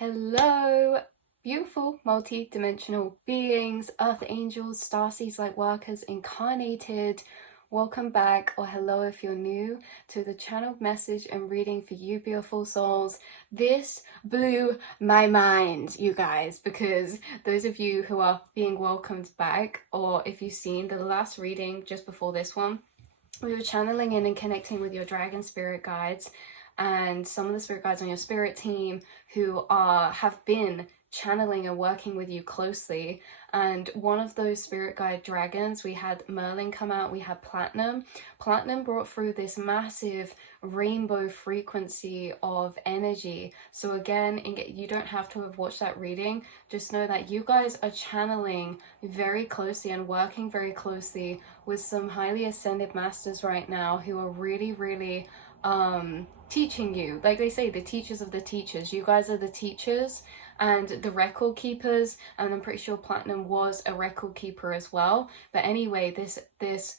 Hello, beautiful multi-dimensional beings, earth angels, starseeds light workers, incarnated. Welcome back, or hello if you're new, to the channeled message and reading for you beautiful souls. This blew my mind, you guys, because those of you who are being welcomed back, or if you've seen the last reading just before this one, we were channeling in and connecting with your dragon spirit guides and some of the spirit guides on your spirit team who have been channeling and working with you closely. And one of those spirit guide dragons, we had Merlin come out, we had Platinum brought through this massive rainbow frequency of energy. So again, you don't have to have watched that reading, just know that you guys are channeling very closely and working very closely with some highly ascended masters right now who are really teaching you. Like they say, the teachers of the teachers. You guys are the teachers and the record keepers, and I'm pretty sure Platinum was a record keeper as well. But anyway, this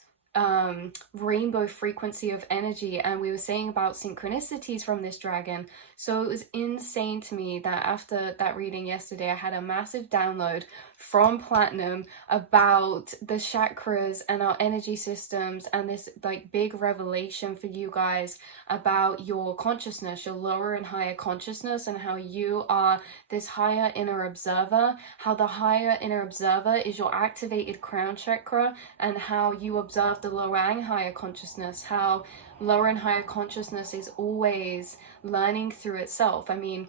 rainbow frequency of energy, and we were saying about synchronicities from this dragon. So it was insane to me that after that reading yesterday, I had a massive download from Platinum about the chakras and our energy systems, and this like big revelation for you guys about your consciousness, your lower and higher consciousness, and how you are this higher inner observer, how the higher inner observer is your activated crown chakra, and how you observe the lower and higher consciousness, how lower and higher consciousness is always learning through itself. I mean,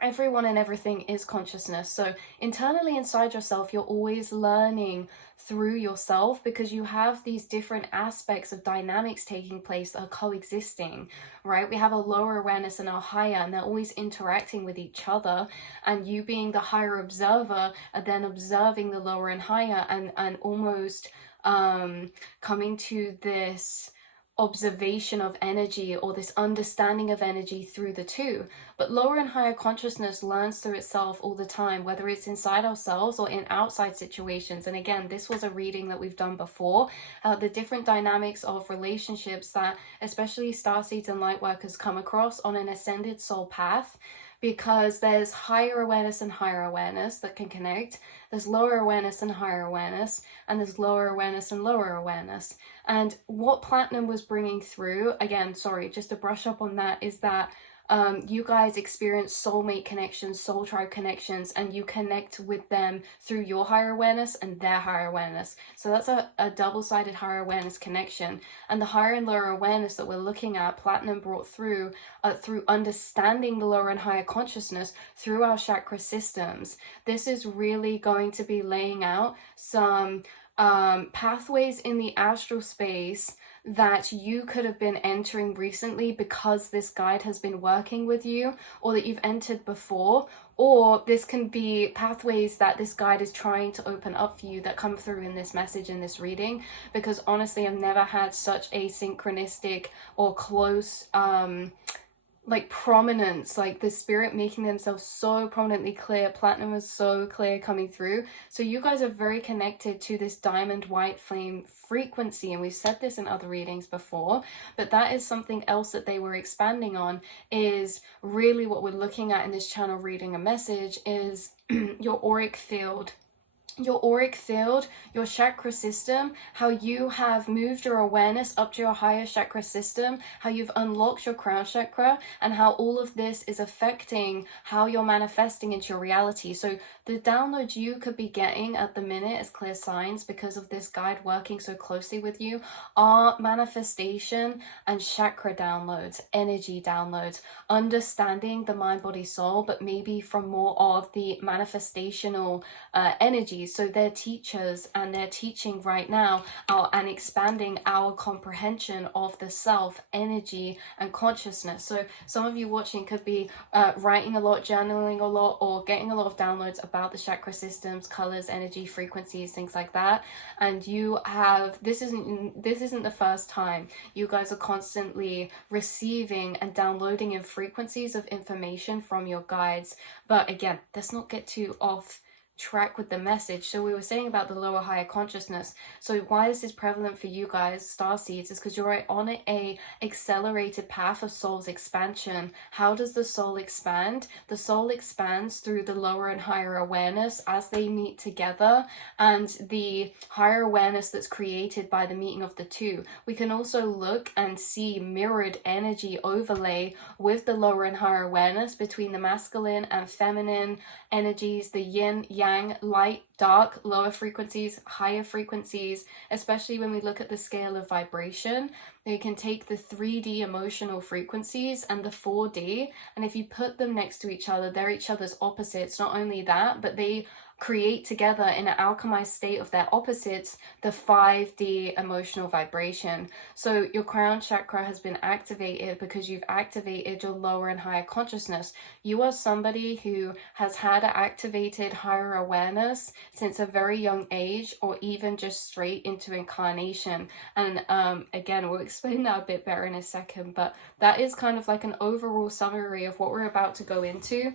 everyone and everything is consciousness. So internally inside yourself, you're always learning through yourself because you have these different aspects of dynamics taking place that are coexisting, right? We have a lower awareness and a higher, and they're always interacting with each other. And you being the higher observer are then observing the lower and higher, and almost coming to this observation of energy or this understanding of energy through the two. But lower and higher consciousness learns through itself all the time, whether it's inside ourselves or in outside situations. And again, this was a reading that we've done before, the different dynamics of relationships that especially starseeds and light workers come across on an ascended soul path, because there's higher awareness and higher awareness that can connect. There's lower awareness and higher awareness, and there's lower awareness and lower awareness. And what Platinum was bringing through, again, sorry, just to brush up on that, is that you guys experience soulmate connections, soul tribe connections, and you connect with them through your higher awareness and their higher awareness. So that's a double-sided higher awareness connection. And the higher and lower awareness that we're looking at, Platinum brought through understanding the lower and higher consciousness through our chakra systems. This is really going to be laying out some pathways in the astral space that you could have been entering recently because this guide has been working with you, or that you've entered before, or this can be pathways that this guide is trying to open up for you that come through in this message, in this reading. Because honestly, I've never had such a synchronistic or close like prominence, like the spirit making themselves so prominently clear. Platinum was so clear coming through. So you guys are very connected to this diamond white flame frequency, and we've said this in other readings before, but that is something else that they were expanding on. Is really what we're looking at in this channel reading a message is your auric field. Your auric field, your chakra system, how you have moved your awareness up to your higher chakra system, how you've unlocked your crown chakra, and how all of this is affecting how you're manifesting into your reality. So the downloads you could be getting at the minute as clear signs, because of this guide working so closely with you, are manifestation and chakra downloads, energy downloads, understanding the mind, body, soul, but maybe from more of the manifestational energy. So they're teachers, and they're teaching right now and expanding our comprehension of the self, energy, and consciousness. So some of you watching could be writing a lot, journaling a lot, or getting a lot of downloads about the chakra systems, colors, energy, frequencies, things like that. And you have, this isn't the first time. You guys are constantly receiving and downloading in frequencies of information from your guides. But again, let's not get too off track with the message. So we were saying about the lower higher consciousness. So why is this prevalent for you guys, star seeds, is because you're on a accelerated path of soul's expansion. How does the soul expand? The soul expands through the lower and higher awareness as they meet together, and the higher awareness that's created by the meeting of the two. We can also look and see mirrored energy overlay with the lower and higher awareness between the masculine and feminine energies, the yin, yang, light, dark, lower frequencies, higher frequencies, especially when we look at the scale of vibration. They can take the 3D emotional frequencies and the 4D, and if you put them next to each other, they're each other's opposites. Not only that, but they create together in an alchemized state of their opposites the 5D emotional vibration. So your crown chakra has been activated because you've activated your lower and higher consciousness. You are somebody who has had activated higher awareness since a very young age, or even just straight into incarnation. And again, we'll explain that a bit better in a second, but that is kind of like an overall summary of what we're about to go into.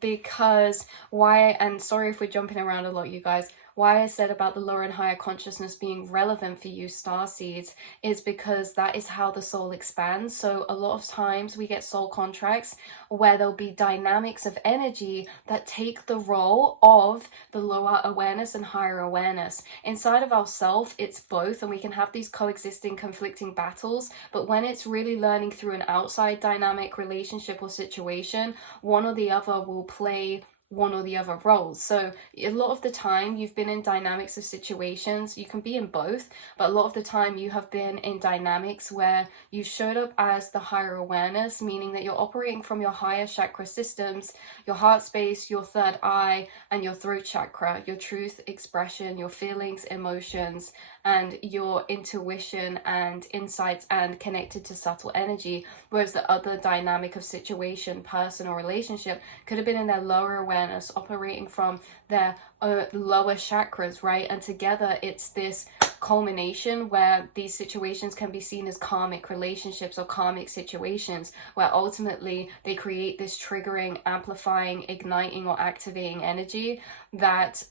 Because why, and sorry if we're jumping around a lot, you guys, why I said about the lower and higher consciousness being relevant for you star seeds is because that is how the soul expands. So a lot of times we get soul contracts where there'll be dynamics of energy that take the role of the lower awareness and higher awareness. Inside of ourself, it's both, and we can have these coexisting, conflicting battles, but when it's really learning through an outside dynamic relationship or situation, one or the other will play one or the other roles. So a lot of the time you've been in dynamics of situations, you can be in both, but a lot of the time you have been in dynamics where you showed up as the higher awareness, meaning that you're operating from your higher chakra systems, your heart space, your third eye, and your throat chakra, your truth expression, your feelings, emotions, and your intuition and insights, and connected to subtle energy. Whereas the other dynamic of situation, person, or relationship could have been in their lower awareness, operating from their lower chakras, right? And together it's this culmination where these situations can be seen as karmic relationships or karmic situations, where ultimately they create this triggering, amplifying, igniting, or activating energy that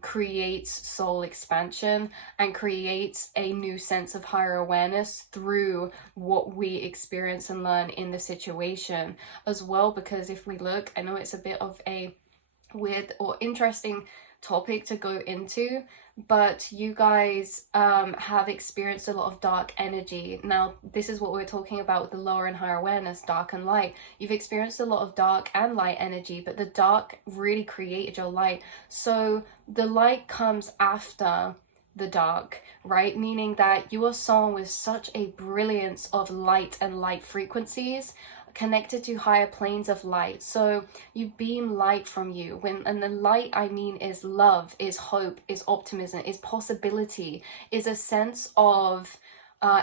creates soul expansion and creates a new sense of higher awareness through what we experience and learn in the situation as well. Because if we look, I know it's a bit of a weird or interesting topic to go into, but you guys have experienced a lot of dark energy. Now, this is what we're talking about with the lower and higher awareness, dark and light. You've experienced a lot of dark and light energy, but the dark really created your light. So the light comes after the dark, right? Meaning that you are someone with such a brilliance of light and light frequencies connected to higher planes of light. So you beam light from you, and the light I mean is love, is hope, is optimism, is possibility, is a sense of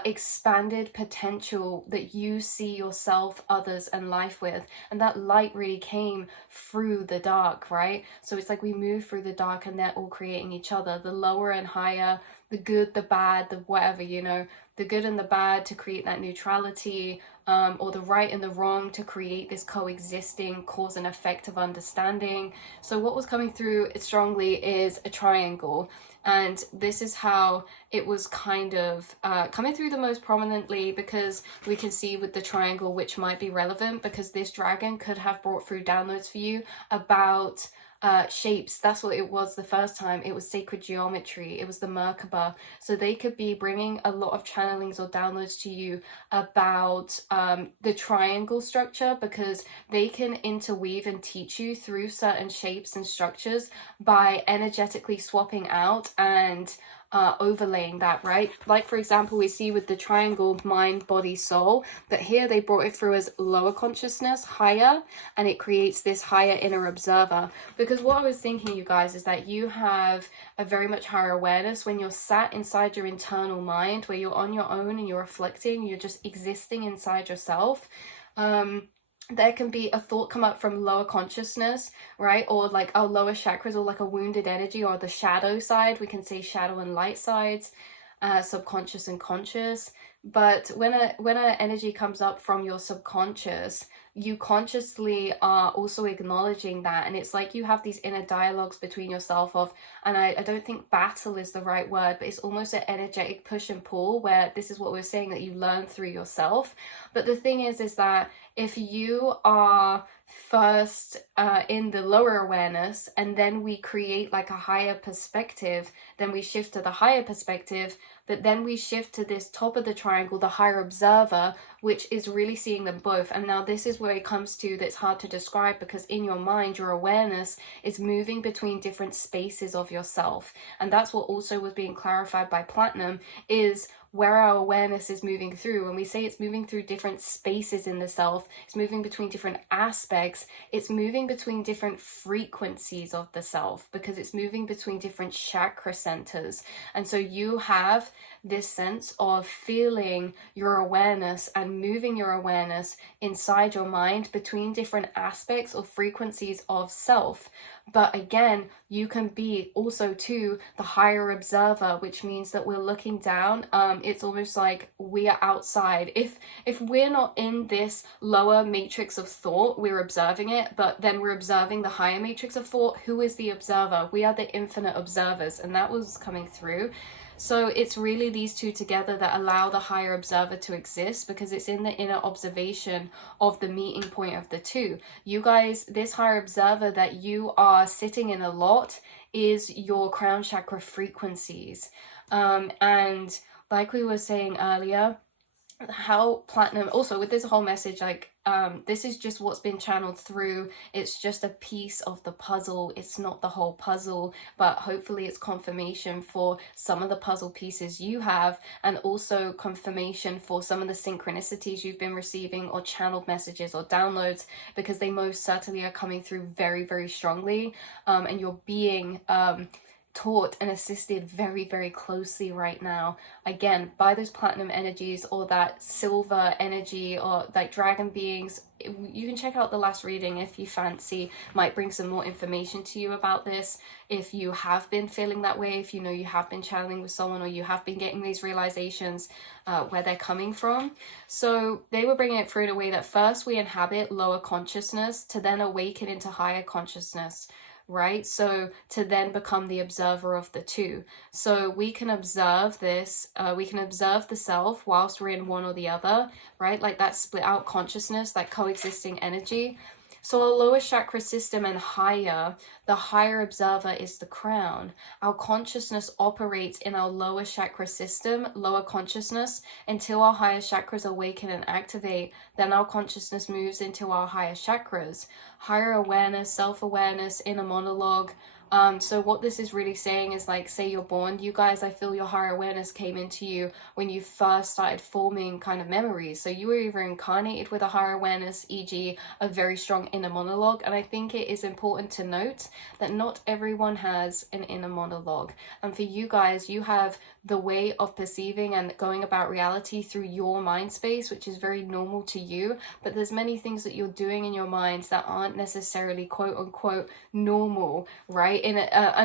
expanded potential that you see yourself, others, and life with. And that light really came through the dark, right? So it's like we move through the dark and they're all creating each other, the lower and higher, the good, the bad, the whatever, you know, the good and the bad to create that neutrality, or the right and the wrong to create this coexisting cause and effect of understanding. So what was coming through strongly is a triangle, and this is how it was kind of coming through the most prominently, because we can see with the triangle which might be relevant, because this dragon could have brought through downloads for you about shapes. That's what it was the first time. It was sacred geometry. It was the Merkaba. So they could be bringing a lot of channelings or downloads to you about the triangle structure, because they can interweave and teach you through certain shapes and structures by energetically swapping out and overlaying that, right? Like for example, we see with the triangle mind, body, soul, but here they brought it through as lower consciousness, higher, and it creates this higher inner observer. Because what I was thinking, you guys, is that you have a very much higher awareness when you're sat inside your internal mind, where you're on your own and you're reflecting, you're just existing inside yourself. There can be a thought come up from lower consciousness, right? Or like our lower chakras, or like a wounded energy, or the shadow side. We can say shadow and light sides, subconscious and conscious. But when a energy comes up from your subconscious, you consciously are also acknowledging that, and it's like you have these inner dialogues between yourself of, and I don't think battle is the right word, but it's almost an energetic push and pull, where this is what we're saying, that you learn through yourself. But the thing is that if you are first in the lower awareness, and then we create like a higher perspective, then we shift to the higher perspective, but then we shift to this top of the triangle, the higher observer, which is really seeing them both. And now this is where it comes to, that's hard to describe, because in your mind, your awareness is moving between different spaces of yourself. And that's what also was being clarified by Platinum, is where our awareness is moving through. When we say it's moving through different spaces in the self, it's moving between different aspects, it's moving between different frequencies of the self, because it's moving between different chakra centers. And so you have this sense of feeling your awareness and moving your awareness inside your mind between different aspects or frequencies of self. But again, you can be also too the higher observer, which means that we're looking down. It's almost like we are outside. If we're not in this lower matrix of thought, we're observing it, but then we're observing the higher matrix of thought. Who is the observer? We are the infinite observers, and that was coming through. So it's really these two together that allow the higher observer to exist, because it's in the inner observation of the meeting point of the two. You guys, this higher observer that you are sitting in a lot is your crown chakra frequencies. And like we were saying earlier, how Platinum also with this whole message, like this is just what's been channeled through. It's just a piece of the puzzle. It's not the whole puzzle, but hopefully it's confirmation for some of the puzzle pieces you have, and also confirmation for some of the synchronicities you've been receiving, or channeled messages or downloads, because they most certainly are coming through very, very strongly, and you're being taught and assisted very, very closely right now, again, by those platinum energies, or that silver energy, or like dragon beings. You can check out the last reading if you fancy, might bring some more information to you about this. If you have been feeling that way, if you know you have been channeling with someone, or you have been getting these realizations, where they're coming from. So they were bringing it through in a way that first we inhabit lower consciousness to then awaken into higher consciousness, right? So to then become the observer of the two. So we can observe this, we can observe the self whilst we're in one or the other, right? Like that split out consciousness, that coexisting energy. So our lower chakra system and higher, the higher observer is the crown. Our consciousness operates in our lower chakra system, lower consciousness, until our higher chakras awaken and activate. Then our consciousness moves into our higher chakras. Higher awareness, self-awareness, inner monologue. So what this is really saying is, like, say you're born, you guys, I feel your higher awareness came into you when you first started forming kind of memories. So you were either incarnated with a higher awareness, e.g. a very strong inner monologue. And I think it is important to note that not everyone has an inner monologue. And for you guys, you have the way of perceiving and going about reality through your mind space, which is very normal to you. But there's many things that you're doing in your minds that aren't necessarily quote unquote normal, right? And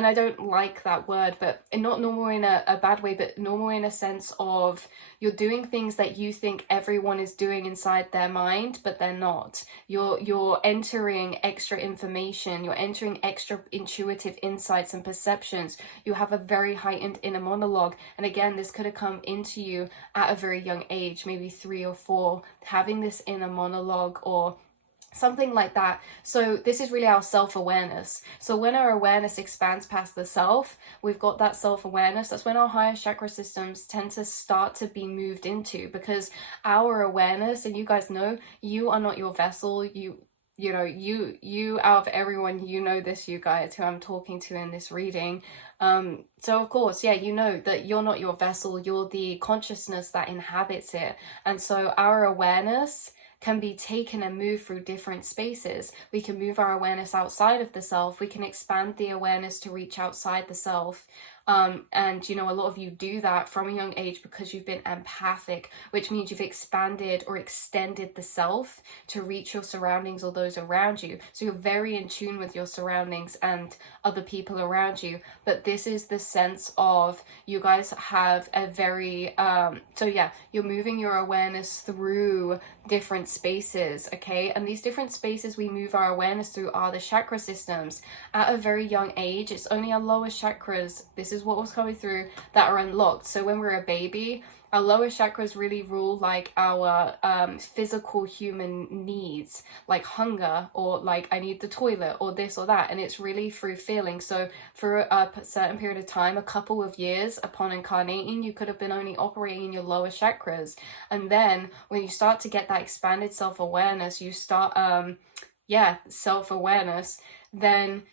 I don't like that word, but not normal in a bad way, but normal in a sense of you're doing things that you think everyone is doing inside their mind, but they're not. You're entering extra information, you're entering extra intuitive insights and perceptions. You have a very heightened inner monologue. And again, this could have come into you at a very young age, maybe 3 or 4, having this inner monologue or something like that. So this is really our self-awareness. So when our awareness expands past the self, we've got that self-awareness. That's when our higher chakra systems tend to start to be moved into, because our awareness, and you guys know, you are not your vessel. You know, you out of everyone, you know this, you guys who I'm talking to in this reading. So of course, yeah, you know that you're not your vessel, you're the consciousness that inhabits it. And so our awareness can be taken and moved through different spaces. We can move our awareness outside of the self. We can expand the awareness to reach outside the self. And you know, a lot of you do that from a young age because you've been empathic, which means you've expanded or extended the self to reach your surroundings or those around you. So you're very in tune with your surroundings and other people around you. But this is the sense of you guys have a very so yeah, you're moving your awareness through different spaces, okay? And these different spaces we move our awareness through are the chakra systems. At a very young age, it's only our lower chakras, this is what was coming through, that are unlocked. So when we're a baby, our lower chakras really rule like our physical human needs, like hunger, or like I need the toilet, or this or that, and it's really through feeling. So for a certain period of time, a couple of years upon incarnating, you could have been only operating in your lower chakras. And then when you start to get that expanded self-awareness, you start self-awareness, then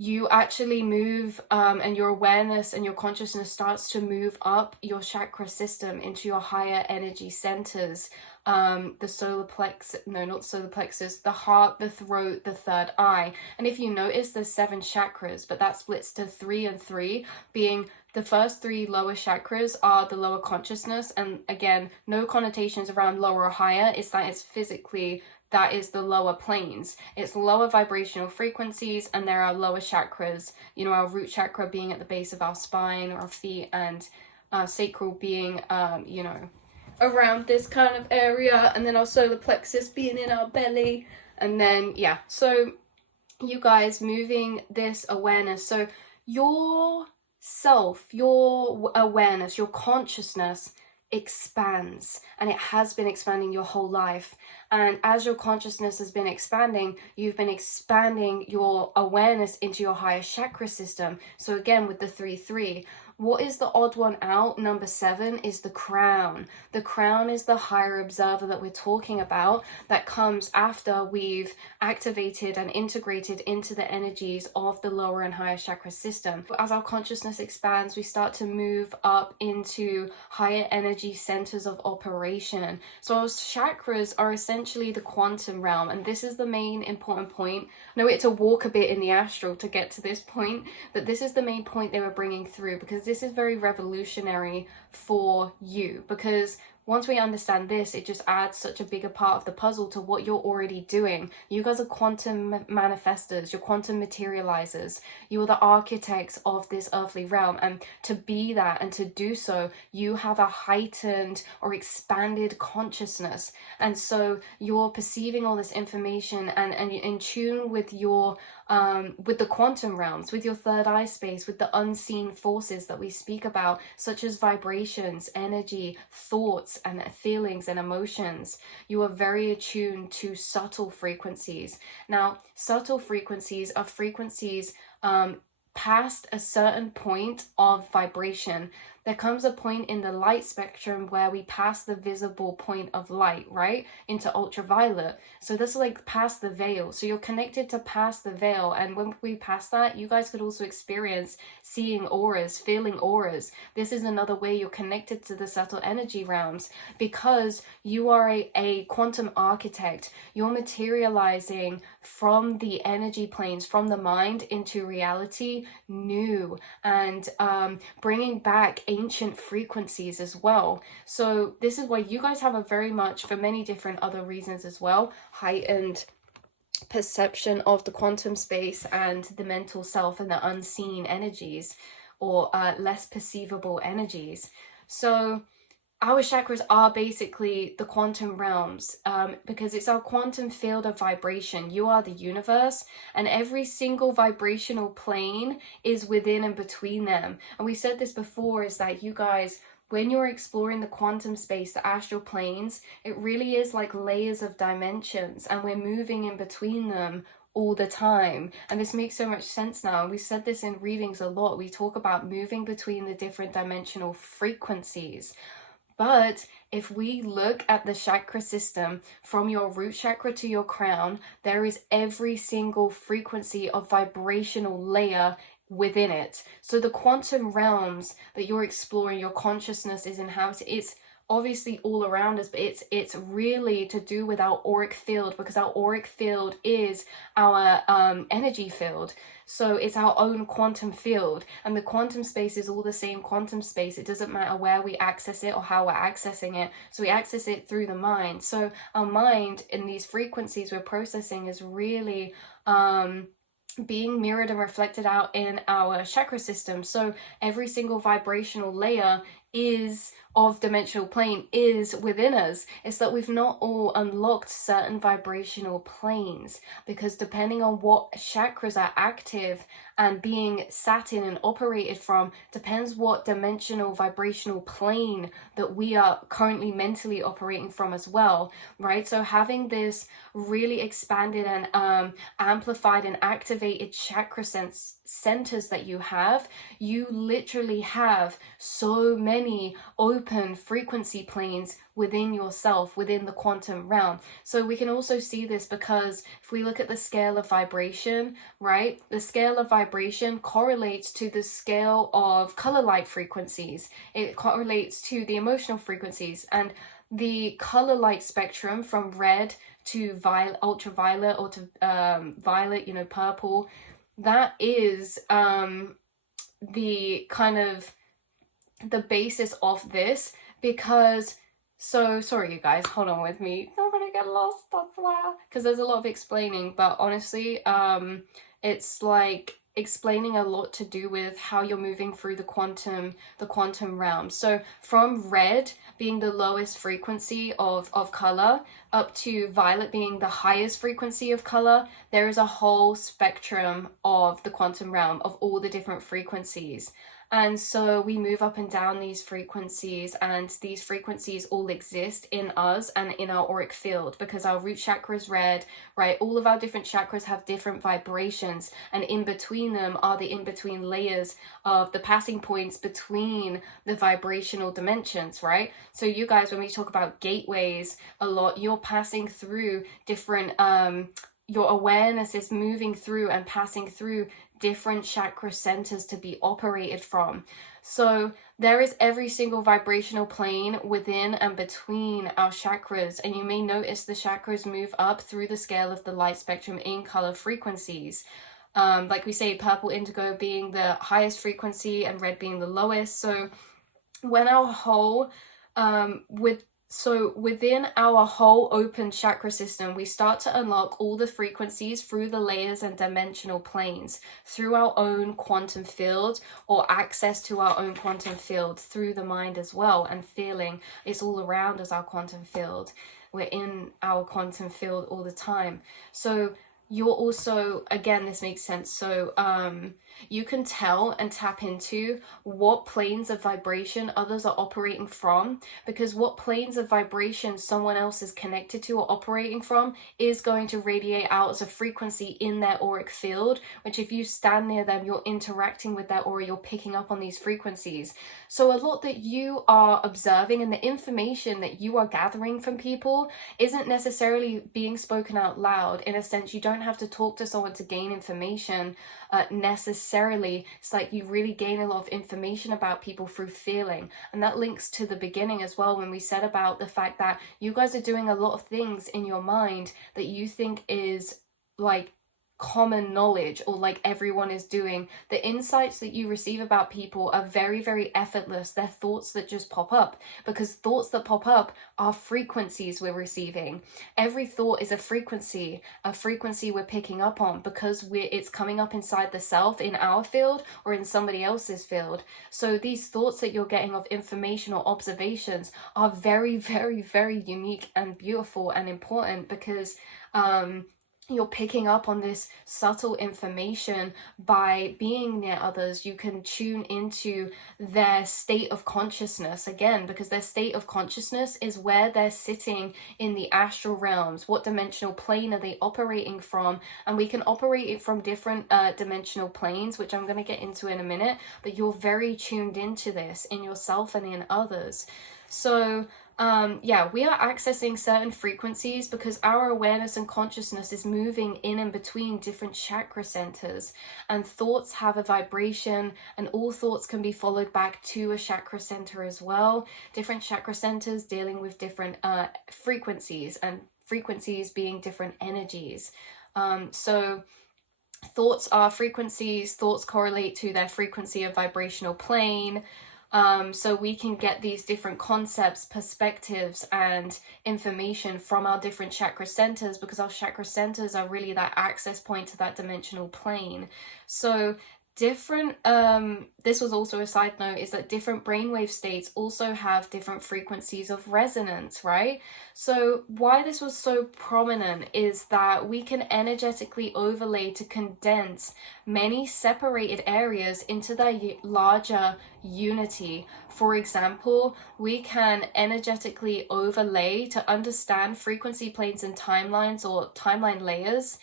you actually move and your awareness and your consciousness starts to move up your chakra system into your higher energy centers, the solar plexus, no, not solar plexus, the heart, the throat, the third eye. And if you notice, there's 7 chakras, but that splits to 3 and 3, being the first 3 lower chakras are the lower consciousness. And again, no connotations around lower or higher, it's that it's physically, that is the lower planes. It's lower vibrational frequencies, and there are lower chakras, you know, our root chakra being at the base of our spine or our feet, and sacral being, you know, around this kind of area, and then our solar plexus being in our belly. And then, yeah, so you guys moving this awareness. So your self, your awareness, your consciousness expands, and it has been expanding your whole life. And as your consciousness has been expanding, you've been expanding your awareness into your higher chakra system. So again, with the 3-3, what is the odd one out? Number 7 is the crown. The crown is the higher observer that we're talking about, that comes after we've activated and integrated into the energies of the lower and higher chakra system. As our consciousness expands, we start to move up into higher energy centers of operation. So our chakras are essentially the quantum realm, and this is the main important point. I know we had to walk a bit in the astral to get to this point, but this is the main point they were bringing through, because this is very revolutionary for you, because once we understand this, it just adds such a bigger part of the puzzle to what you're already doing. You guys are quantum manifestors, you're quantum materializers, you are the architects of this earthly realm, and to be that and to do so, you have a heightened or expanded consciousness, and so you're perceiving all this information and in tune with your with the quantum realms, with your third eye space, with the unseen forces that we speak about, such as vibrations, energy, thoughts, and feelings and emotions. You are very attuned to subtle frequencies. Now, subtle frequencies are frequencies past a certain point of vibration. There comes a point in the light spectrum where we pass the visible point of light, right, into ultraviolet. So this is like past the veil. So you're connected to past the veil. And when we pass that, you guys could also experience seeing auras, feeling auras. This is another way you're connected to the subtle energy realms, because you are a quantum architect. You're materializing from the energy planes, from the mind into reality, new, and bringing back ancient frequencies as well. So this is why you guys have a very much, for many different other reasons as well, heightened perception of the quantum space and the mental self and the unseen energies, or less perceivable energies. So our chakras are basically the quantum realms, because it's our quantum field of vibration. You are the universe, and every single vibrational plane is within and between them. And we said this before, is that you guys, when you're exploring the quantum space, the astral planes, it really is like layers of dimensions, and we're moving in between them all the time. And this makes so much sense now. We said this in readings a lot. We talk about moving between the different dimensional frequencies. But if we look at the chakra system from your root chakra to your crown, there is every single frequency of vibrational layer within it. So the quantum realms that you're exploring, your consciousness is inhabited, it's obviously all around us, but it's really to do with our auric field, because our auric field is our energy field. So it's our own quantum field, and the quantum space is all the same quantum space. It doesn't matter where we access it or how we're accessing it. So we access it through the mind. So our mind in these frequencies we're processing is really being mirrored and reflected out in our chakra system. So every single vibrational layer is of dimensional plane is within us. It's that we've not all unlocked certain vibrational planes, because depending on what chakras are active and being sat in and operated from depends what dimensional vibrational plane that we are currently mentally operating from as well, right? So having this really expanded and amplified and activated chakra centers that you literally have so many open frequency planes within yourself, within the quantum realm. So we can also see this because if we look at the scale of vibration, right, the scale of vibration correlates to the scale of color light frequencies. It correlates to the emotional frequencies, and the color light spectrum from red to violet, ultraviolet, or to violet, purple, that is the kind of the basis of this. Because sorry you guys, hold on with me, I'm gonna get lost, I swear, because there's a lot of explaining, but honestly it's like explaining a lot to do with how you're moving through the quantum realm. So from red being the lowest frequency of color up to violet being the highest frequency of color, there is a whole spectrum of the quantum realm of all the different frequencies. And so we move up and down these frequencies, and these frequencies all exist in us and in our auric field, because our root chakra is red, right? All of our different chakras have different vibrations, and in between them are the in-between layers of the passing points between the vibrational dimensions, right? So you guys, when we talk about gateways a lot, you're passing through different, your awareness is moving through and passing through different chakra centers to be operated from. So there is every single vibrational plane within and between our chakras, and you may notice the chakras move up through the scale of the light spectrum in color frequencies. Like we say, purple indigo being the highest frequency and red being the lowest. So when our whole within our whole open chakra system, we start to unlock all the frequencies through the layers and dimensional planes, through our own quantum field, or access to our own quantum field through the mind as well, and feeling. It's all around us, our quantum field. We're in our quantum field all the time. So you're also, again, this makes sense. So you can tell and tap into what planes of vibration others are operating from, because what planes of vibration someone else is connected to or operating from is going to radiate out as a frequency in their auric field, which if you stand near them, you're interacting with that aura, you're picking up on these frequencies. So a lot that you are observing and the information that you are gathering from people isn't necessarily being spoken out loud. In a sense, you don't have to talk to someone to gain information necessarily. It's like you really gain a lot of information about people through feeling, and that links to the beginning as well, when we said about the fact that you guys are doing a lot of things in your mind that you think is like common knowledge, or like everyone is doing. The insights that you receive about people are very, very effortless. They're thoughts that just pop up, because thoughts that pop up are frequencies we're receiving. Every thought is a frequency we're picking up on, because it's coming up inside the self, in our field or in somebody else's field. So these thoughts that you're getting of information or observations are very, very, very unique and beautiful and important, because you're picking up on this subtle information by being near others. You can tune into their state of consciousness, again, because their state of consciousness is where they're sitting in the astral realms. What dimensional plane are they operating from? And we can operate it from different dimensional planes, which I'm going to get into in a minute, but you're very tuned into this in yourself and in others. So yeah, we are accessing certain frequencies because our awareness and consciousness is moving in and between different chakra centers, and thoughts have a vibration, and all thoughts can be followed back to a chakra center as well. Different chakra centers dealing with different frequencies, and frequencies being different energies. So thoughts are frequencies, thoughts correlate to their frequency of vibrational plane. So we can get these different concepts, perspectives, and information from our different chakra centers, because our chakra centers are really that access point to that dimensional plane. So different, this was also a side note, is that different brainwave states also have different frequencies of resonance, right? So why this was so prominent is that we can energetically overlay to condense many separated areas into their larger unity. For example, we can energetically overlay to understand frequency planes and timelines, or timeline layers,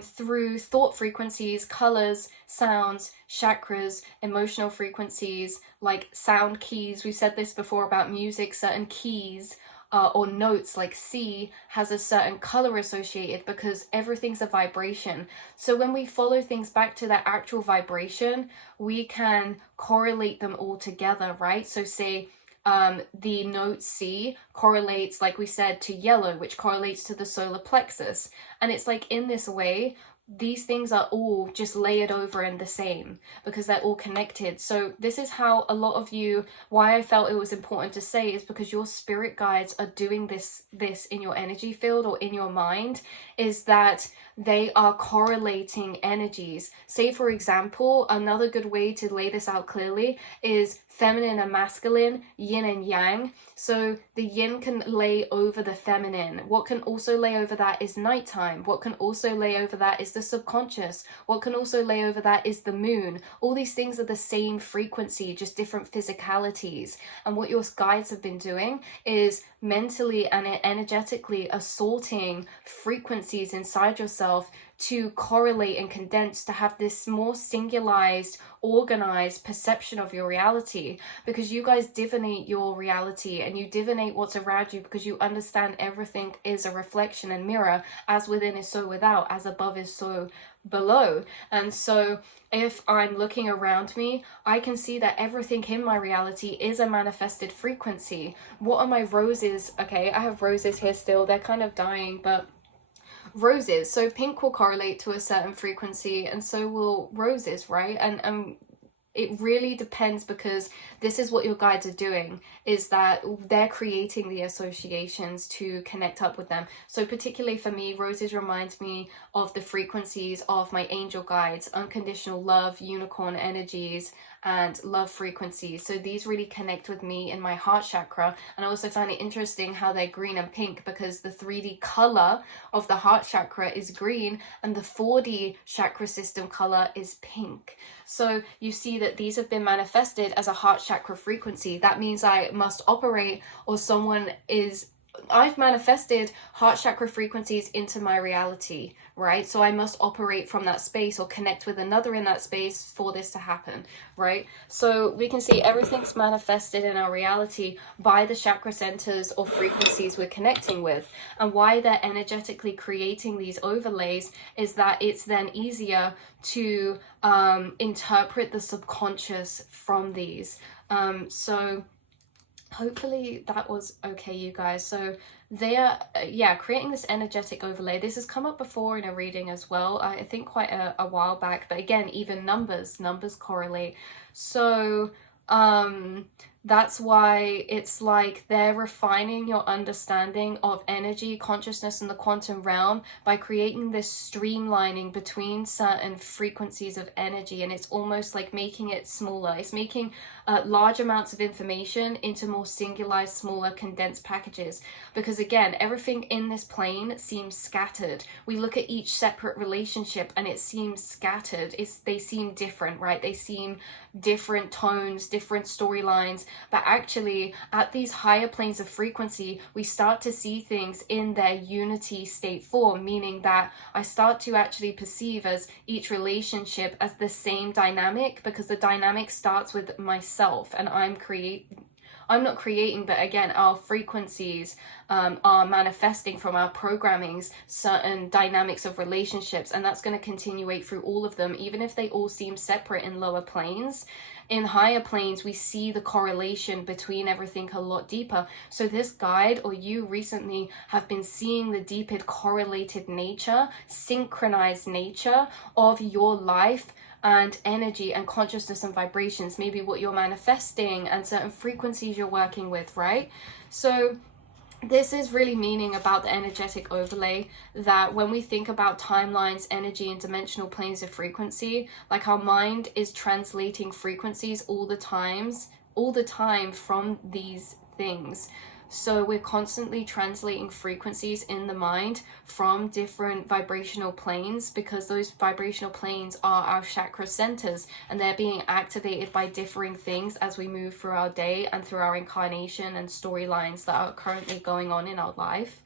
through thought frequencies, colors, sounds, chakras, emotional frequencies, like sound keys. We've said this before about music, certain keys or notes like C has a certain color associated because everything's a vibration. So when we follow things back to their actual vibration, we can correlate them all together, right? So say the note C correlates, like we said, to yellow, which correlates to the solar plexus. And it's like, in this way, these things are all just layered over and the same because they're all connected. So this is how a lot of you, why I felt it was important to say, is because your spirit guides are doing this in your energy field or in your mind, is that they are correlating energies. Say, for example, another good way to lay this out clearly is feminine and masculine, yin and yang. So the yin can lay over the feminine. What can also lay over that is nighttime. What can also lay over that is the subconscious. What can also lay over that is the moon. All these things are the same frequency, just different physicalities. And what your guides have been doing is mentally and energetically assaulting frequencies inside yourself to correlate and condense, to have this more singularized, organized perception of your reality, because you guys divinate your reality and you divinate what's around you, because you understand everything is a reflection and mirror. As within is so without, as above is so below. And so if I'm looking around me, I can see that everything in my reality is a manifested frequency. What are my roses? Okay, I have roses here still, they're kind of dying, but roses, so pink will correlate to a certain frequency, and so will roses, right? And it really depends, because this is what your guides are doing, is that they're creating the associations to connect up with them. So particularly for me, roses reminds me of the frequencies of my angel guides, unconditional love, unicorn energies, and love frequencies. So these really connect with me in my heart chakra. And I also find it interesting how they're green and pink, because the 3D color of the heart chakra is green and the 4D chakra system color is pink. So you see that these have been manifested as a heart chakra frequency. That means I must operate, or I've manifested heart chakra frequencies into my reality, right? So I must operate from that space or connect with another in that space for this to happen, right? So we can see everything's manifested in our reality by the chakra centers or frequencies we're connecting with. And why they're energetically creating these overlays is that it's then easier to interpret the subconscious from these. So hopefully that was okay, you guys. So they are creating this energetic overlay. This has come up before in a reading as well, I think quite a while back, but again, even numbers correlate. So that's why it's like they're refining your understanding of energy, consciousness, and the quantum realm by creating this streamlining between certain frequencies of energy. And it's almost like making it smaller. It's making large amounts of information into more singularized, smaller, condensed packages. Because again, everything in this plane seems scattered. We look at each separate relationship and it seems scattered. They seem different, right? They seem different tones, different storylines. But actually, at these higher planes of frequency, we start to see things in their unity state form, meaning that I start to actually perceive as each relationship as the same dynamic, because the dynamic starts with myself, and I'm not creating, but again, our frequencies are manifesting from our programmings certain dynamics of relationships, and that's going to continuate through all of them, even if they all seem separate in lower planes. In higher planes, we see the correlation between everything a lot deeper. So this guide, or you recently, have been seeing the deeper correlated nature, synchronized nature of your life and energy and consciousness and vibrations, maybe what you're manifesting and certain frequencies you're working with, right? So this is really meaning about the energetic overlay, that when we think about timelines, energy, and dimensional planes of frequency, like our mind is translating frequencies all the time from these things. So we're constantly translating frequencies in the mind from different vibrational planes, because those vibrational planes are our chakra centers, and they're being activated by differing things as we move through our day and through our incarnation and storylines that are currently going on in our life.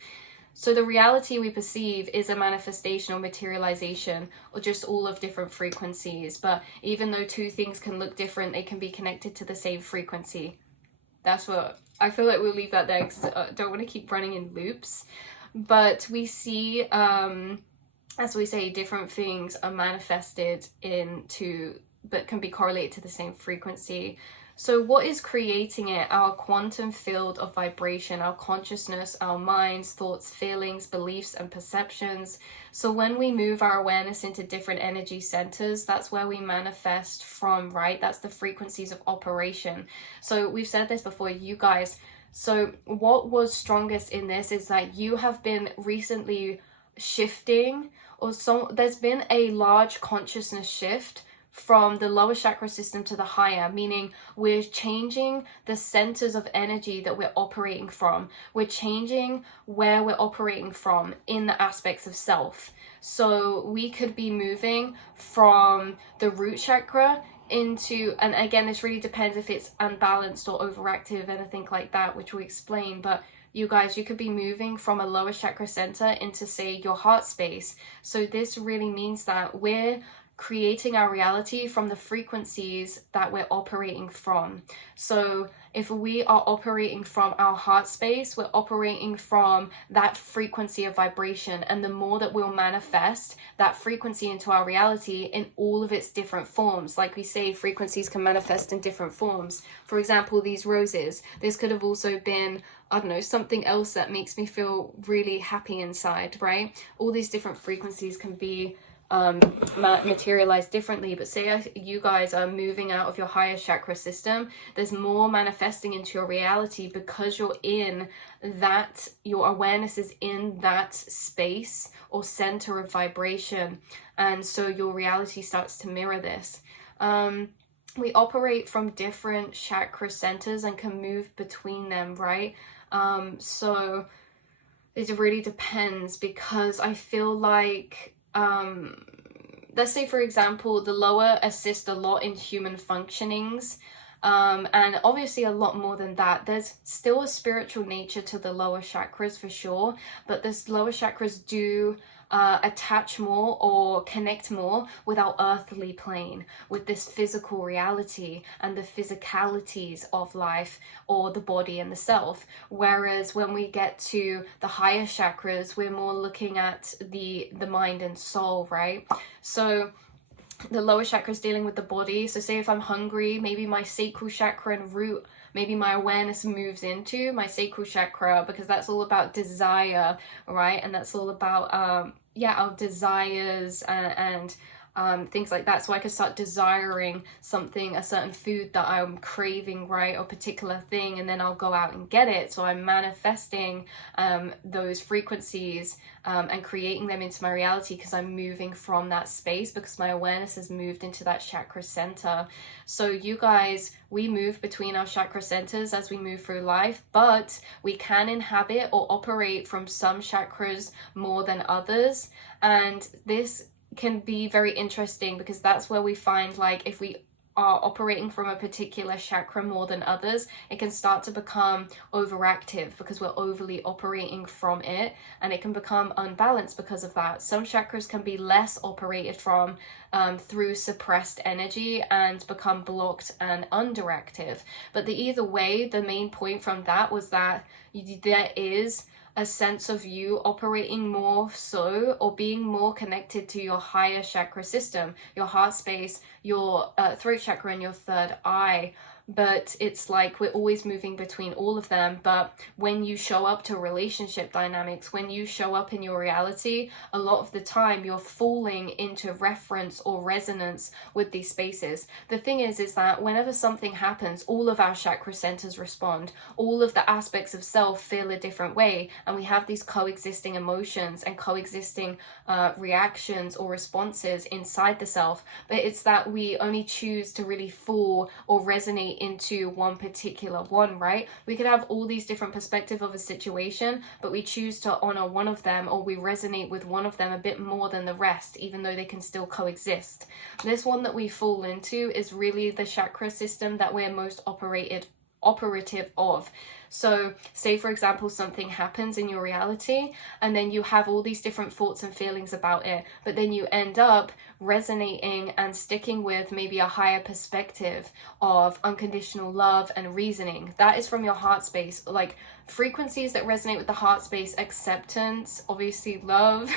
So the reality we perceive is a manifestation or materialization, or just all of different frequencies. But even though two things can look different, they can be connected to the same frequency. That's what I feel like we'll leave that there, because I don't want to keep running in loops. But we see, as we say, different things are manifested but can be correlated to the same frequency. So what is creating it? Our quantum field of vibration, our consciousness, our minds, thoughts, feelings, beliefs, and perceptions. So when we move our awareness into different energy centers, that's where we manifest from, right? That's the frequencies of operation. So we've said this before, you guys. So what was strongest in this is that you have been recently shifting, there's been a large consciousness shift from the lower chakra system to the higher, meaning we're changing the centers of energy that we're operating from. We're changing where we're operating from in the aspects of self. So we could be moving from the root chakra into, and again, this really depends if it's unbalanced or overactive, anything like that, which we'll explain, but you guys, you could be moving from a lower chakra center into, say, your heart space. So this really means that we're creating our reality from the frequencies that we're operating from. So if we are operating from our heart space, we're operating from that frequency of vibration, and the more that we'll manifest that frequency into our reality in all of its different forms. Like we say, frequencies can manifest in different forms. For example, these roses, this could have also been, I don't know, something else that makes me feel really happy inside, right? All these different frequencies can be materialize differently. But say you guys are moving out of your higher chakra system, there's more manifesting into your reality because you're in that, your awareness is in that space or center of vibration, and so your reality starts to mirror this. We operate from different chakra centers and can move between them, right? So it really depends, because I feel like let's say, for example, the lower assist a lot in human functionings, and obviously a lot more than that. There's still a spiritual nature to the lower chakras for sure, but this lower chakras do attach more or connect more with our earthly plane, with this physical reality and the physicalities of life, or the body and the self. Whereas when we get to the higher chakras, we're more looking at the mind and soul, right? So the lower chakra is dealing with the body. So say if I'm hungry, maybe my sacral chakra and root, maybe my awareness moves into my sacral chakra, because that's all about desire, right? And that's all about our desires and things like that. So I could start desiring something, a certain food that I'm craving, right, or particular thing, and then I'll go out and get it. So I'm manifesting those frequencies and creating them into my reality, because I'm moving from that space, because my awareness has moved into that chakra center. So you guys, we move between our chakra centers as we move through life, but we can inhabit or operate from some chakras more than others. And this can be very interesting, because that's where we find, like, if we are operating from a particular chakra more than others, it can start to become overactive because we're overly operating from it, and it can become unbalanced because of that. Some chakras can be less operated from through suppressed energy and become blocked and underactive. But either way, the main point from that was that there is a sense of you operating more so, or being more connected to your higher chakra system, your heart space, your throat chakra, and your third eye. But it's like we're always moving between all of them. But when you show up to relationship dynamics, when you show up in your reality, a lot of the time you're falling into reference or resonance with these spaces. The thing is that whenever something happens, all of our chakra centers respond. All of the aspects of self feel a different way, and we have these coexisting emotions and coexisting reactions or responses inside the self. But it's that we only choose to really fall or resonate into one particular one, right? We could have all these different perspectives of a situation, but we choose to honor one of them, or we resonate with one of them a bit more than the rest, even though they can still coexist. This one that we fall into is really the chakra system that we're most operative of. So say for example something happens in your reality, and then you have all these different thoughts and feelings about it, but then you end up resonating and sticking with maybe a higher perspective of unconditional love and reasoning. That is from your heart space. Like frequencies that resonate with the heart space: acceptance, obviously love,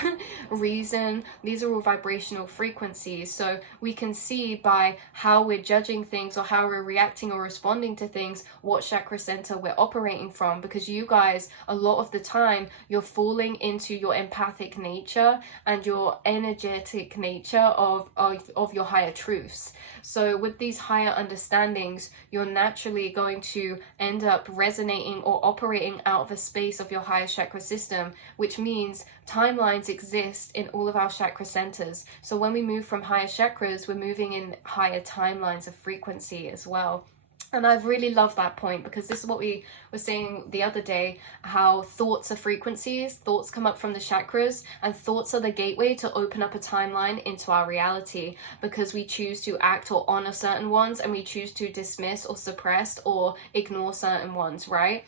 reason. These are all vibrational frequencies. So we can see by how we're judging things or how we're reacting or responding to things what chakra center we're operating from, because you guys, a lot of the time, you're falling into your empathic nature and your energetic nature of your higher truths. So with these higher understandings, you're naturally going to end up resonating or operating out of a space of your higher chakra system, which means timelines exist in all of our chakra centers. So when we move from higher chakras, we're moving in higher timelines of frequency as well. And I've really loved that point, because this is what we were saying the other day, how thoughts are frequencies, thoughts come up from the chakras, and thoughts are the gateway to open up a timeline into our reality, because we choose to act or honor certain ones, and we choose to dismiss or suppress or ignore certain ones, right?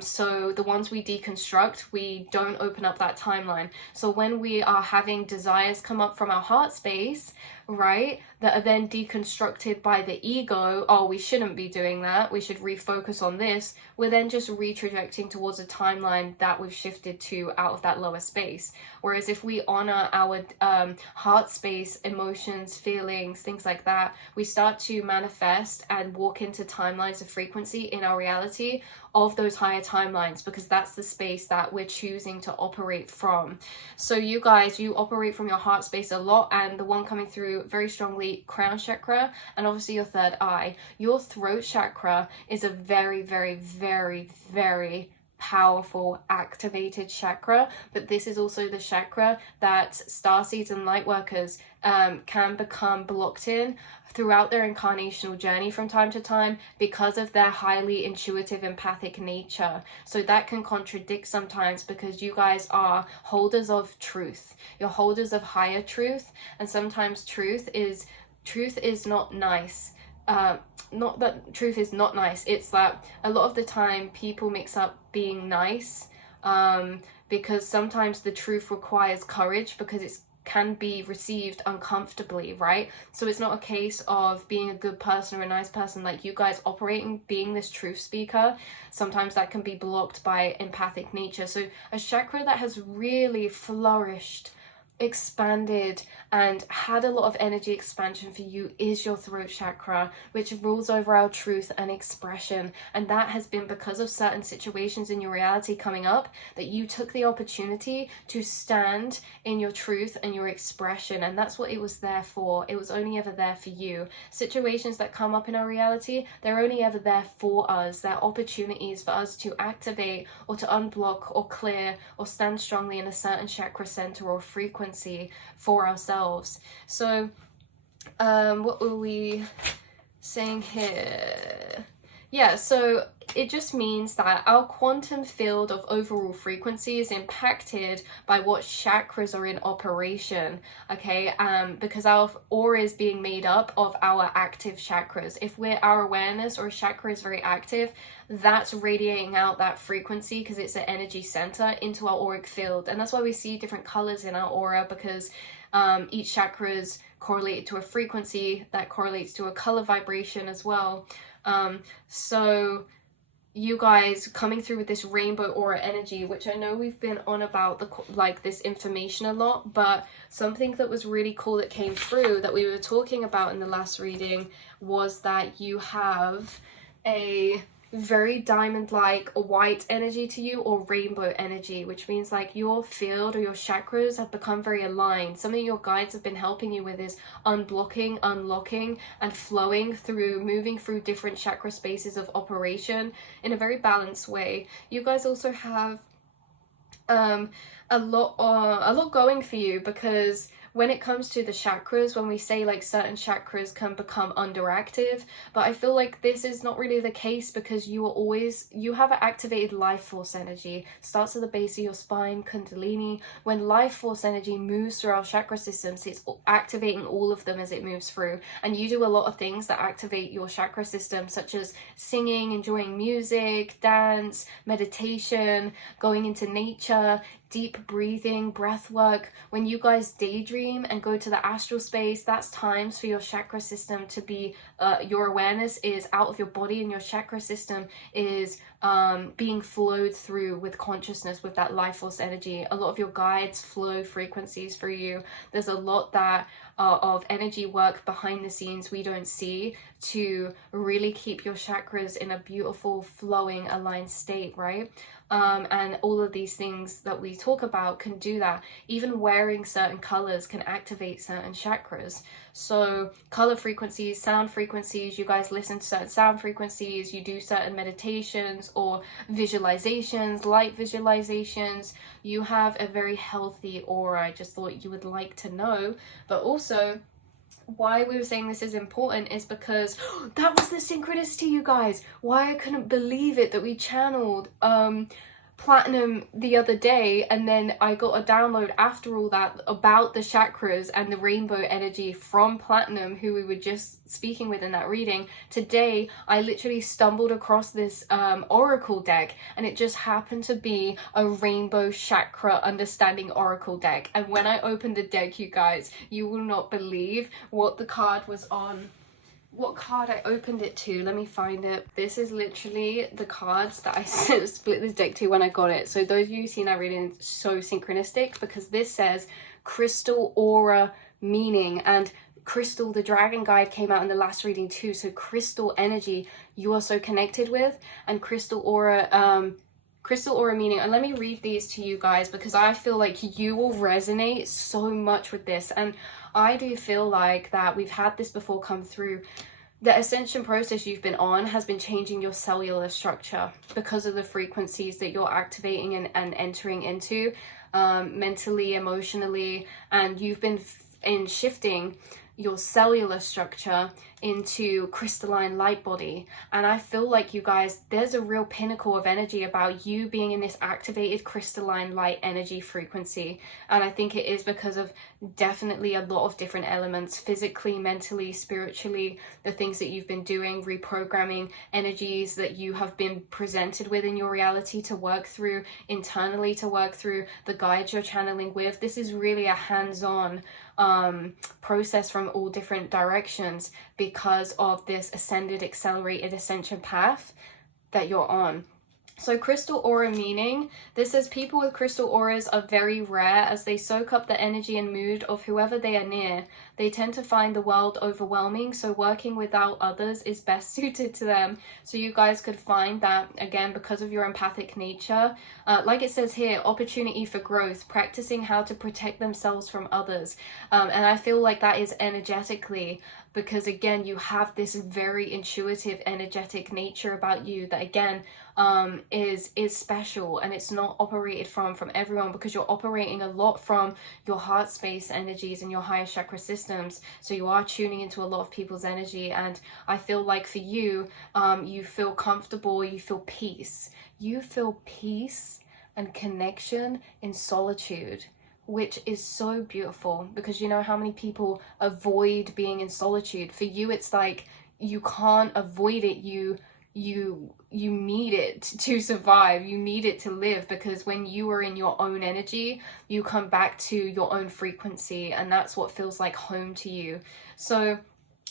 So the ones we deconstruct, we don't open up that timeline. So when we are having desires come up from our heart space, right, that are then deconstructed by the ego, oh, we shouldn't be doing that, we should refocus on this, we're then just retrajecting towards a timeline that we've shifted to out of that lower space. Whereas if we honor our heart space, emotions, feelings, things like that, we start to manifest and walk into timelines of frequency in our reality of those higher timelines, because that's the space that we're choosing to operate from. So you guys, you operate from your heart space a lot, and the one coming through very strongly, crown chakra, and obviously your third eye. Your throat chakra is a very, very, very, very powerful activated chakra, but this is also the chakra that starseeds and light workers can become blocked in throughout their incarnational journey from time to time, because of their highly intuitive empathic nature. So that can contradict sometimes, because you guys are holders of truth, you're holders of higher truth, and sometimes truth is not nice. Not that truth is not nice, it's that a lot of the time people mix up being nice, because sometimes the truth requires courage, because it can be received uncomfortably, right? So it's not a case of being a good person or a nice person, like you guys operating, being this truth speaker. Sometimes that can be blocked by empathic nature. So a chakra that has really flourished, expanded, and had a lot of energy expansion for you is your throat chakra, which rules over our truth and expression. And that has been because of certain situations in your reality coming up, that you took the opportunity to stand in your truth and your expression, and that's what it was there for. It was only ever there for you. Situations that come up in our reality, they're only ever there for us. They're opportunities for us to activate or to unblock or clear or stand strongly in a certain chakra center or frequency for ourselves. So what were we saying here? Yeah, so it just means that our quantum field of overall frequency is impacted by what chakras are in operation, okay? Because our aura is being made up of our active chakras. If our awareness or chakra is very active, that's radiating out that frequency because it's an energy center into our auric field. And that's why we see different colors in our aura, because each chakra is correlated to a frequency that correlates to a color vibration as well. So you guys coming through with this rainbow aura energy, which I know we've been on about this information a lot, but something that was really cool that came through that we were talking about in the last reading was that you have a very diamond-like white energy to you, or rainbow energy, which means like your field or your chakras have become very aligned. Something your guides have been helping you with is unblocking, unlocking, and flowing through, moving through different chakra spaces of operation in a very balanced way. You guys also have a lot going for you, because when it comes to the chakras, when we say like certain chakras can become underactive, but I feel like this is not really the case, because you have an activated life force energy. Starts at the base of your spine, kundalini. When life force energy moves through our chakra systems, it's activating all of them as it moves through. And you do a lot of things that activate your chakra system, such as singing, enjoying music, dance, meditation, going into nature, deep breathing, breath work. When you guys daydream and go to the astral space, that's times for your chakra system to be, your awareness is out of your body, and your chakra system is being flowed through with consciousness, with that life force energy. A lot of your guides flow frequencies for you. There's a lot that of energy work behind the scenes we don't see to really keep your chakras in a beautiful, flowing, aligned state, right? And all of these things that we talk about can do that. Even wearing certain colors can activate certain chakras. So color frequencies, sound frequencies, you guys listen to certain sound frequencies, you do certain meditations or visualizations, light visualizations. You have a very healthy aura. I just thought you would like to know. But also, why we were saying this is important is because that was the synchronicity, you guys. Why I couldn't believe it that we channeled Platinum the other day, and then I got a download after all that about the chakras and the rainbow energy from Platinum, who we were just speaking with in that reading. Today I literally stumbled across this oracle deck, and it just happened to be a rainbow chakra understanding oracle deck. And when I opened the deck, you guys, you will not believe what the card was on. What card I opened it to, let me find it. This is literally the cards that I split this deck to when I got it. So those of you who've seen that reading, so synchronistic, because this says crystal aura meaning, and crystal, the dragon guide, came out in the last reading too. So crystal energy you are so connected with, and crystal aura meaning. And let me read these to you guys, because I feel like you will resonate so much with this. And I do feel like that we've had this before come through. The ascension process you've been on has been changing your cellular structure because of the frequencies that you're activating and entering into, mentally, emotionally, and you've been shifting your cellular structure into crystalline light body. And I feel like, you guys, there's a real pinnacle of energy about you being in this activated crystalline light energy frequency. And I think it is because of definitely a lot of different elements, physically, mentally, spiritually, the things that you've been doing, reprogramming energies that you have been presented with in your reality to work through, internally to work through, the guides you're channeling with. This is really a hands-on process from all different directions, because of this ascended, accelerated ascension path that you're on. So crystal aura meaning, this says people with crystal auras are very rare, as they soak up the energy and mood of whoever they are near. They tend to find the world overwhelming, so working without others is best suited to them. So you guys could find that, again, because of your empathic nature, like it says here, opportunity for growth, practicing how to protect themselves from others. And I feel like that is energetically, because again, you have this very intuitive, energetic nature about you that, again, is special, and it's not operated from everyone, because you're operating a lot from your heart space energies and your higher chakra systems. So you are tuning into a lot of people's energy, and I feel like for you, you feel comfortable, you feel peace. You feel peace and connection in solitude, which is so beautiful, because you know how many people avoid being in solitude. For you, it's like you can't avoid it. You need it to survive. You need it to live, because when you are in your own energy, you come back to your own frequency, and that's what feels like home to you. So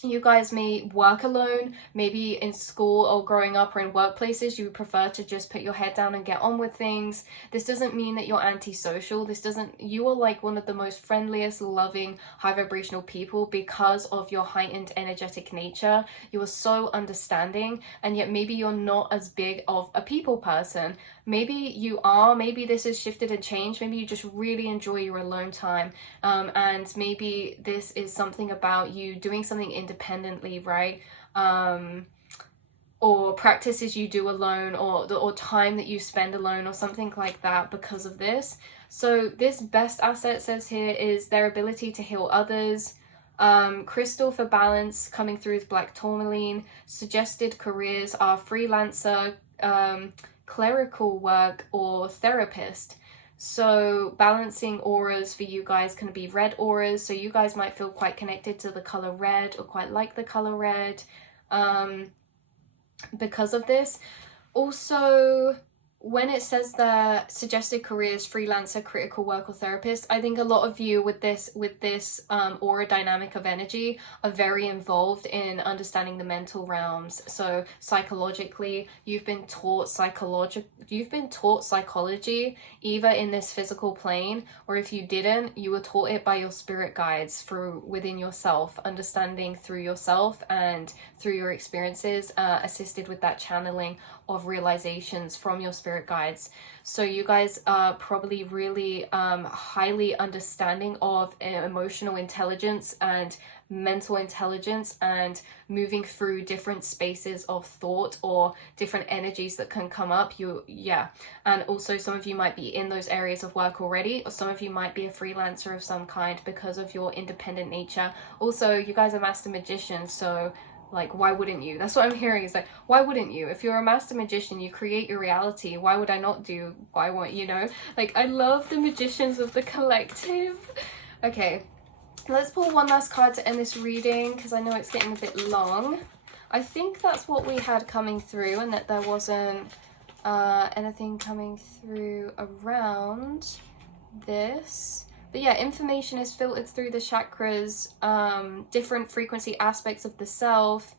you guys may work alone, maybe in school or growing up or in workplaces, you prefer to just put your head down and get on with things. This doesn't mean that you're antisocial. You are like one of the most friendliest, loving, high vibrational people because of your heightened energetic nature. You are so understanding, and yet maybe you're not as big of a people person. Maybe you are, maybe this has shifted and changed. Maybe you just really enjoy your alone time. And maybe this is something about you doing something independently, right? Or practices you do alone, or time that you spend alone, or something like that because of this. So this best asset says here is their ability to heal others. Crystal for balance coming through with black tourmaline. Suggested careers are freelancer, clerical work, or therapist. So balancing auras for you guys can be red auras, so you guys might feel quite connected to the color red or quite like the color red because of this. Also, when it says that suggested careers, freelancer, critical work, or therapist, I think a lot of you with this aura dynamic of energy are very involved in understanding the mental realms. So psychologically, you've been taught psychology either in this physical plane, or if you didn't, you were taught it by your spirit guides through within yourself, understanding through yourself and through your experiences, assisted with that channeling of realizations from your spirit guides. So you guys are probably really highly understanding of emotional intelligence and mental intelligence, and moving through different spaces of thought or different energies that can come up. And also some of you might be in those areas of work already, or some of you might be a freelancer of some kind because of your independent nature. Also, you guys are master magicians, so like, why wouldn't you? That's what I'm hearing, is like, why wouldn't you? If you're a master magician, you create your reality. Why would I not do what I want, you know? Like, I love the magicians of the collective. Okay, let's pull one last card to end this reading, because I know it's getting a bit long. I think that's what we had coming through, and that there wasn't anything coming through around this. But yeah, information is filtered through the chakras, different frequency aspects of the self.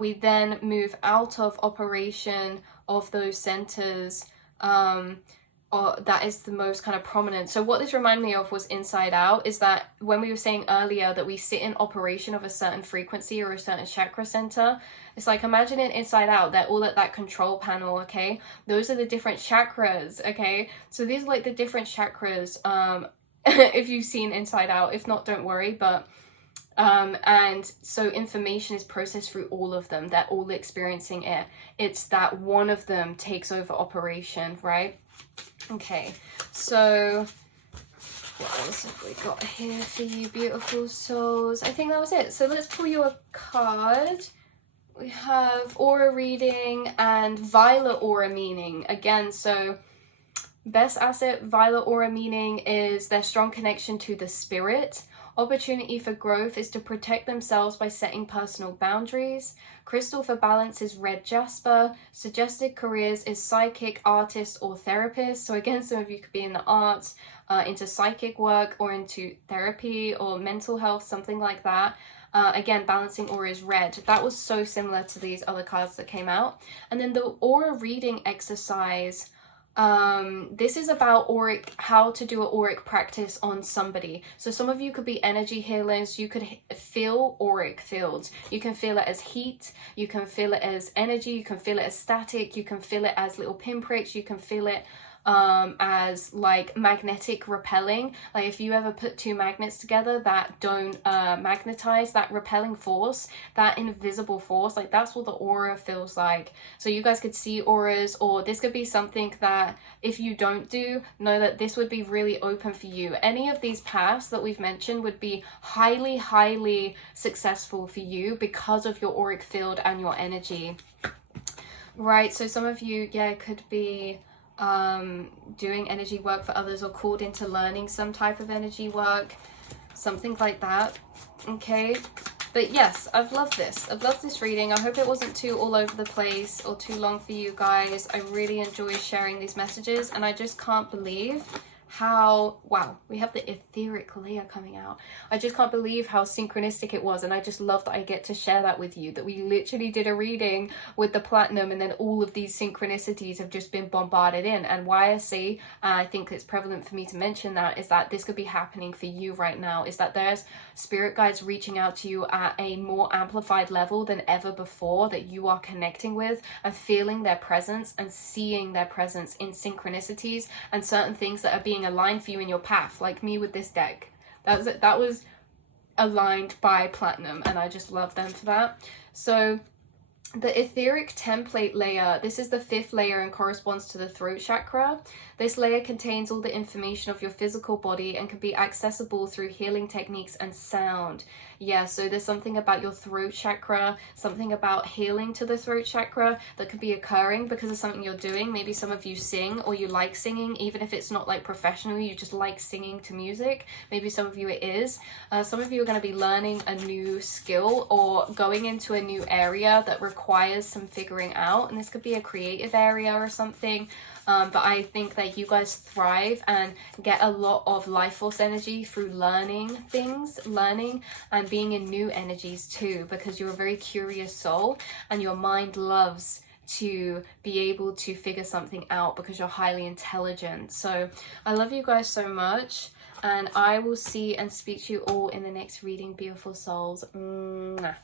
We then move out of operation of those centers. That is the most kind of prominent. So what this reminded me of was Inside Out, is that when we were saying earlier that we sit in operation of a certain frequency or a certain chakra center, it's like, imagine it Inside Out, they're all at that control panel, okay? Those are the different chakras, okay? So these are like the different chakras, if you've seen Inside Out. If not, don't worry. But and so information is processed through all of them. They're all experiencing it. It's that one of them takes over operation, right? Okay, so what else have we got here for you beautiful souls? I think that was it. So let's pull you a card. We have aura reading and violet aura meaning again. So best asset, violet aura meaning is their strong connection to the spirit. Opportunity for growth is to protect themselves by setting personal boundaries. Crystal for balance is red jasper. Suggested careers is psychic, artist, or therapist. So again, some of you could be in the arts, into psychic work, or into therapy or mental health, something like that. Again, balancing aura is red. That was so similar to these other cards that came out. And then the aura reading exercise, this is about auric, how to do an auric practice on somebody. So some of you could be energy healers. You could feel auric fields. You can feel it as heat, you can feel it as energy, you can feel it as static, you can feel it as little pinpricks, you can feel it as like magnetic repelling. Like if you ever put two magnets together that don't magnetize, that repelling force, that invisible force, like that's what the aura feels like. So you guys could see auras, or this could be something that if you don't do, know that this would be really open for you. Any of these paths that we've mentioned would be highly successful for you because of your auric field and your energy. Right, so some of you, yeah, could be doing energy work for others, or called into learning some type of energy work, something like that. Okay, but yes, I've loved this. I've loved this reading. I hope it wasn't too all over the place or too long for you guys. I really enjoy sharing these messages, and I just can't believe how, wow, we have the etheric layer coming out. I just can't believe how synchronistic it was, and I just love that I get to share that with you, that we literally did a reading with the platinum, and then all of these synchronicities have just been bombarded in. And why I say I think it's prevalent for me to mention that is that this could be happening for you right now, is that there's spirit guides reaching out to you at a more amplified level than ever before, that you are connecting with and feeling their presence and seeing their presence in synchronicities and certain things that are being aligned for you in your path, like me with this deck. That was aligned by platinum, and I just love them for that. So the etheric template layer, this is the 5th layer and corresponds to the throat chakra. This layer contains all the information of your physical body and can be accessible through healing techniques and sound. Yeah, so there's something about your throat chakra, something about healing to the throat chakra that could be occurring because of something you're doing. Maybe some of you sing, or you like singing, even if it's not like professionally, you just like singing to music. Maybe some of you it is. Some of you are going to be learning a new skill or going into a new area that requires some figuring out, and this could be a creative area or something. But I think that you guys thrive and get a lot of life force energy through learning things, and being in new energies too, because you're a very curious soul and your mind loves to be able to figure something out because you're highly intelligent. So I love you guys so much, and I will see and speak to you all in the next reading, beautiful souls. Mwah.